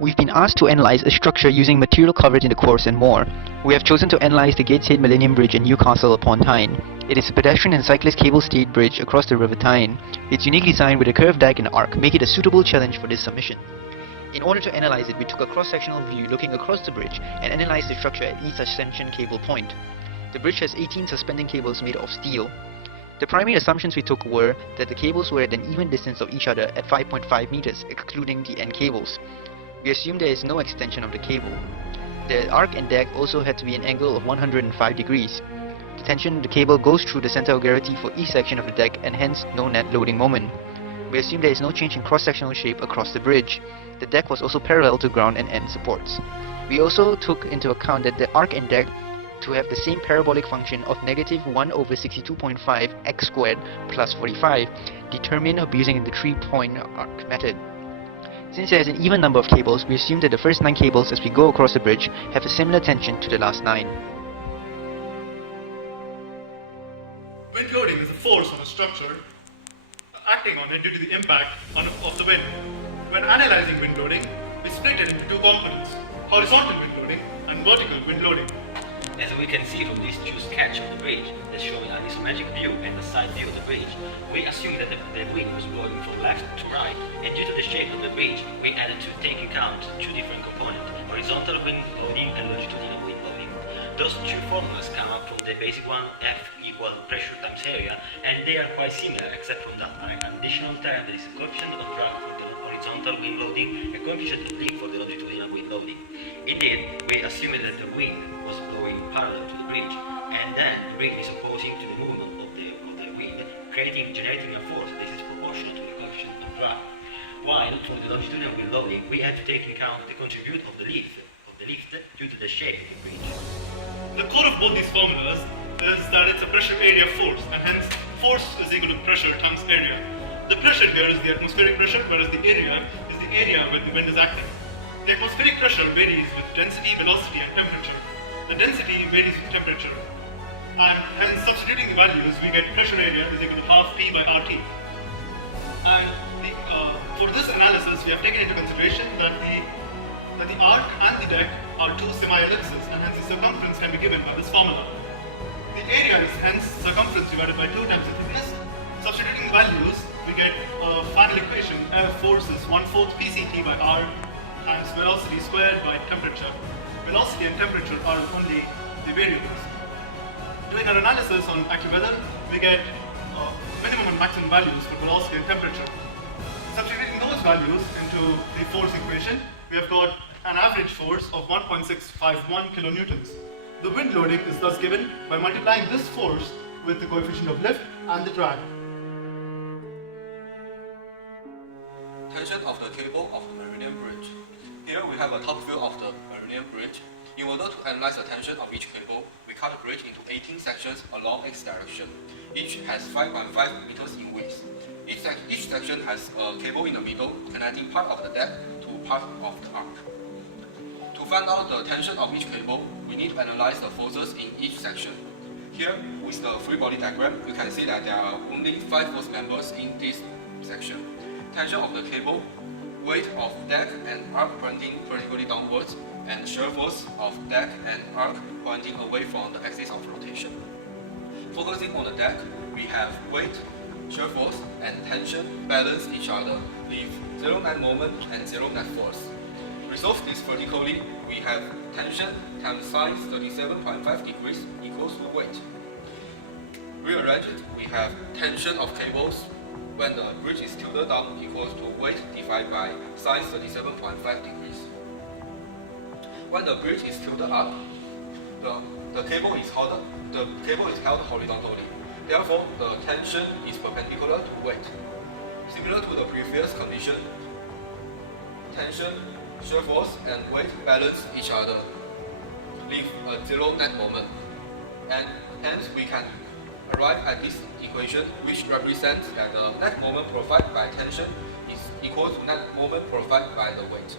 We've been asked to analyze a structure using material covered in the course and more. We have chosen to analyze the Gateshead Millenium Bridge in Newcastle-upon-Tyne. It is a pedestrian and cyclist cable-stayed bridge across the River Tyne. Its unique design with a curved deck and arc make it a suitable challenge for this submission. In order to analyze it, we took a cross-sectional view looking across the bridge and analyzed the structure at each ascension cable point. The bridge has 18 suspending cables made of steel. The primary assumptions we took were that the cables were at an even distance of each other at 5.5 meters, excluding the end cables. We assumed there is no extension of the cable. The arc and deck also had to be an angle of 105 degrees. The tension of the cable goes through the center of gravity for each section of the deck and hence no net loading moment. We assume there is no change in cross-sectional shape across the bridge. The deck was also parallel to ground and end supports. We also took into account that the arc and deck to have the same parabolic function of negative 1 over 62.5 x squared plus 45, determined using the 3-point arc method. Since there is an even number of cables, we assume that the first 9 cables as we go across the bridge have a similar tension to the last 9. Wind loading is a force on a structure acting on it due to the impact of the wind. When analyzing wind loading, we split it into two components, horizontal wind loading and vertical wind loading. As we can see from this two sketch of the bridge that's showing an isometric view and the side view of the bridge, we assume that the wind was blowing from left to right, and due to the shape of the bridge, we had to take account two different components, horizontal wind loading and longitudinal wind loading. Those two formulas come up from the basic one, F equal pressure times area, and they are quite similar except from that an additional term that is a coefficient of drag for the horizontal wind loading and coefficient of lift for the longitudinal wind loading. Indeed, we assumed that the wind was blowing parallel to the bridge, and then the bridge is opposing to the movement of the wind, generating a force that is proportional to the coefficient of drag. While for the longitudinal wind loading, we have to take into account the contribute of the lift due to the shape of the bridge. The core of both these formulas is that it's a pressure area force, and hence force is equal to pressure times area. The pressure here is the atmospheric pressure, whereas the area is the area where the wind is acting. The atmospheric pressure varies with density, velocity and temperature. The density varies with temperature, and hence substituting the values, we get pressure area is equal to half P by RT. And for this analysis, we have taken into consideration that the arc and the deck are two semi-ellipses, and hence the circumference can be given by this formula. The area is hence circumference divided by 2 times the thickness. Substituting values, we get a final equation, F force is 1/4 PCT by R times velocity squared by temperature. Velocity and temperature are only the variables. Doing our analysis on active weather, we get minimum and maximum values for velocity and temperature. Substituting those values into the force equation, we have got an average force of 1.651 kilonewtons. The wind loading is thus given by multiplying this force with the coefficient of lift and the drag. Tension of the cable of the Millennium Bridge. Here we have a top view of the Millennium Bridge. In order to analyze the tension of each cable, we cut the bridge into 18 sections along its direction. Each has 5.5 meters in width. Each section has a cable in the middle connecting part of the deck to part of the arc. To find out the tension of each cable, we need to analyze the forces in each section. Here, with the free body diagram, we can see that there are only 5 force members in this section. Tension of the cable, weight of deck and arc pointing vertically downwards, and shear force of deck and arc pointing away from the axis of rotation. Focusing on the deck, we have weight, shear force, and tension balance each other, leave 0 net moment and 0 net force. Resolve this vertically, we have tension times sine 37.5 degrees equals to weight. Rearrange it, we have tension of cables when the bridge is tilted down equals to weight divided by sine 37.5 degrees. When the bridge is tilted up, the cable is held horizontally. Therefore, the tension is perpendicular to weight. Similar to the previous condition, tension, shear force, and weight balance each other, leave a 0 net moment, and hence we can arrive at this equation, which represents that the net moment provided by tension is equal to net moment provided by the weight.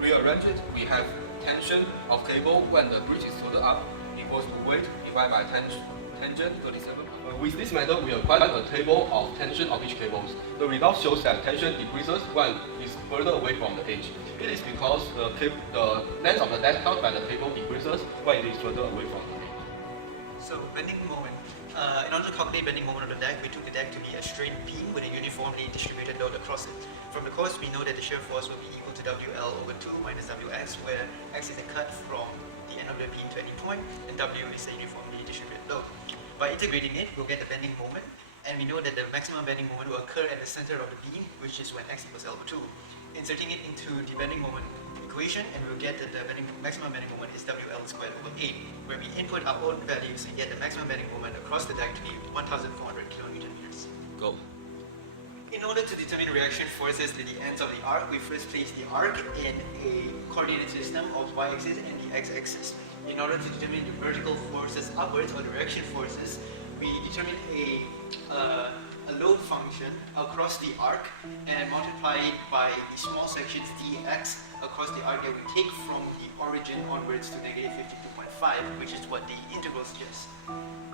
Rearrange it, we have tension of cable when the bridge is tilted up equals to weight divided by tangent 37. With this method, we acquired a table of tension of each cable. The result shows that tension decreases when it's further away from the edge. It is because the length of the deck held by the cable decreases when it is further away from the edge. So, bending moment. In order to calculate bending moment of the deck, we took the deck to be a straight beam with a uniformly distributed load across it. From the course, we know that the shear force will be equal to WL over 2 minus WX, where X is a cut from the end of the beam to any point, and W is a uniformly distributed load. By integrating it, we'll get the bending moment, and we know that the maximum bending moment will occur at the center of the beam, which is when X equals L over 2. Inserting it into the bending moment equation, and we'll get that the maximum bending moment is WL squared over 8, where we input our own values and get the maximum bending moment across the deck to be 1,400 kilonewton meters. Go. In order to determine reaction forces at the ends of the arc, we first place the arc in a coordinate system of the y-axis and the x-axis. In order to determine the vertical forces upwards or the reaction forces, we determine a load function across the arc and multiply it by the small sections dx across the arc that we take from the origin onwards to negative 52.5, which is what the integral suggests.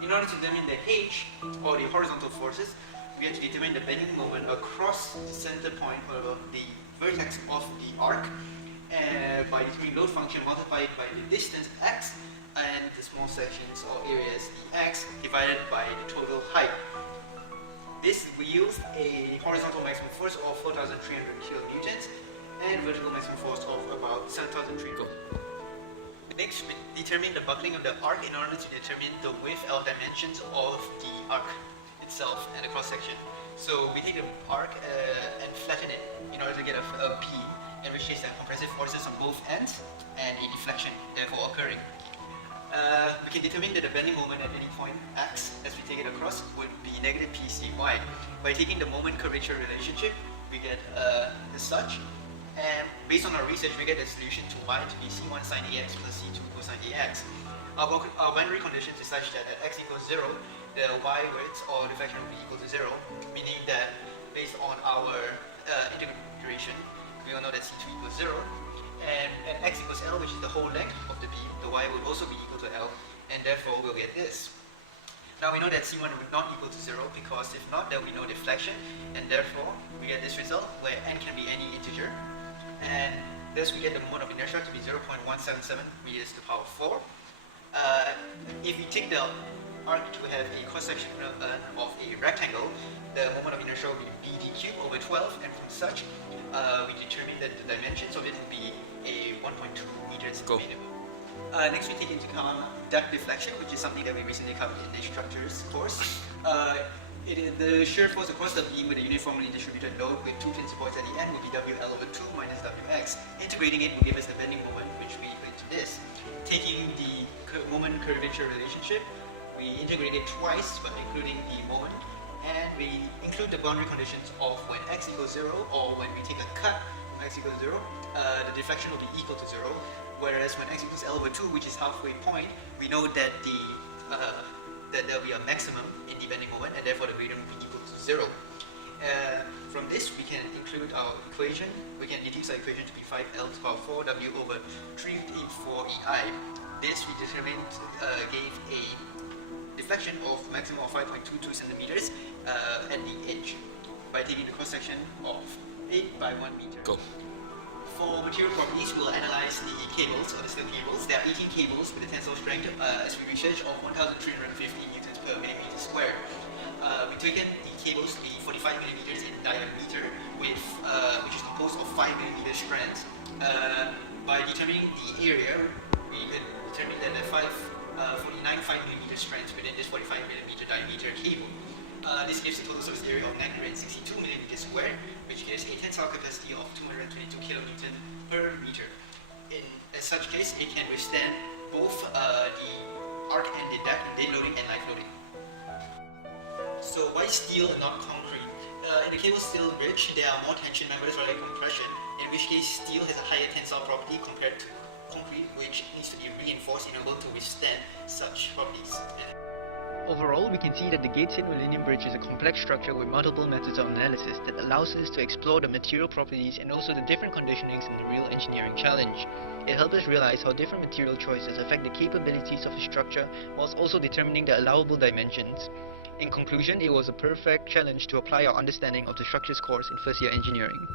In order to determine the h, or the horizontal forces, we have to determine the bending moment across the center point or the vertex of the arc by determining load function multiplied by the distance x and the small sections or areas dx divided by the total height. This yields a horizontal maximum force of 4,300 kilonewtons and vertical maximum force of about 7,300. Next, we determine the buckling of the arc in order to determine the width or dimensions of the arc itself and the cross section. So we take the arc and flatten it in order to get a beam, in which case there are compressive forces on both ends and a deflection therefore occurring. We can determine that the bending moment at any point x, as we take it across, would be negative pcy. By taking the moment curvature relationship, we get as such, and based on our research, we get the solution to y to be c1 sine ax plus c2 cosine ax. Our boundary conditions is such that at x equals 0, the y width or deflection will be equal to 0, meaning that based on our integration, we will know that c2 equals 0. And at x equals L, which is the whole length of the beam, the y would also be equal to L, and therefore we'll get this. Now we know that C1 would not equal to 0, because if not, there will be no deflection, and therefore we get this result where n can be any integer, and thus we get the moment of inertia to be 0.177 meters to the power 4. If we take the arc to have a cross-section of a rectangle, the moment of inertia will be bd cubed over 12, and from such, we determine that the dimensions of it will be a 1.2 meters minimum. Next, we take into account deck deflection, which is something that we recently covered in the structures course. The shear force across the beam with a uniformly distributed load with two tensor points at the end will be WL over 2 minus WX. Integrating it will give us the bending moment, which we equate to this. Taking the moment curvature relationship, we integrate it twice by including the moment, and we include the boundary conditions of when x equals 0 or when we take a cut from x equals 0, the deflection will be equal to 0, whereas when x equals L over 2, which is halfway point, we know that that there will be a maximum in the bending moment, and therefore the gradient will be equal to 0. From this, we can include our equation. We can deduce our equation to be 5L to the power 4 W over 384 EI. This we determined gave a deflection of maximum of 5.22 centimeters at the edge by taking the cross section of 8 by 1 meter. Go. For material properties, we'll analyze the cables or the steel cables. There are 18 cables with a tensile strength, as we research, of 1,350 newtons per millimeter square. We've taken the cables to be 45 millimeters in diameter, with which is composed of 5 millimeter strands. By determining the area, we can determine that there are 49 5 millimeter strands within this 45 millimeter diameter cable. This gives a total surface area of 962 millimeters squared, which gives a tensile capacity of 222 kilonewton per meter. In such case, it can withstand both the arc and the deck in day loading and live loading. So why steel and not concrete? In the cable steel bridge, there are more tension members rather than compression, in which case steel has a higher tensile property compared to concrete, which needs to be reinforced in order to withstand such properties. Overall, we can see that the Gateshead Millenium Bridge is a complex structure with multiple methods of analysis that allows us to explore the material properties and also the different conditionings in the real engineering challenge. It helped us realize how different material choices affect the capabilities of a structure whilst also determining the allowable dimensions. In conclusion, it was a perfect challenge to apply our understanding of the structures course in first year engineering.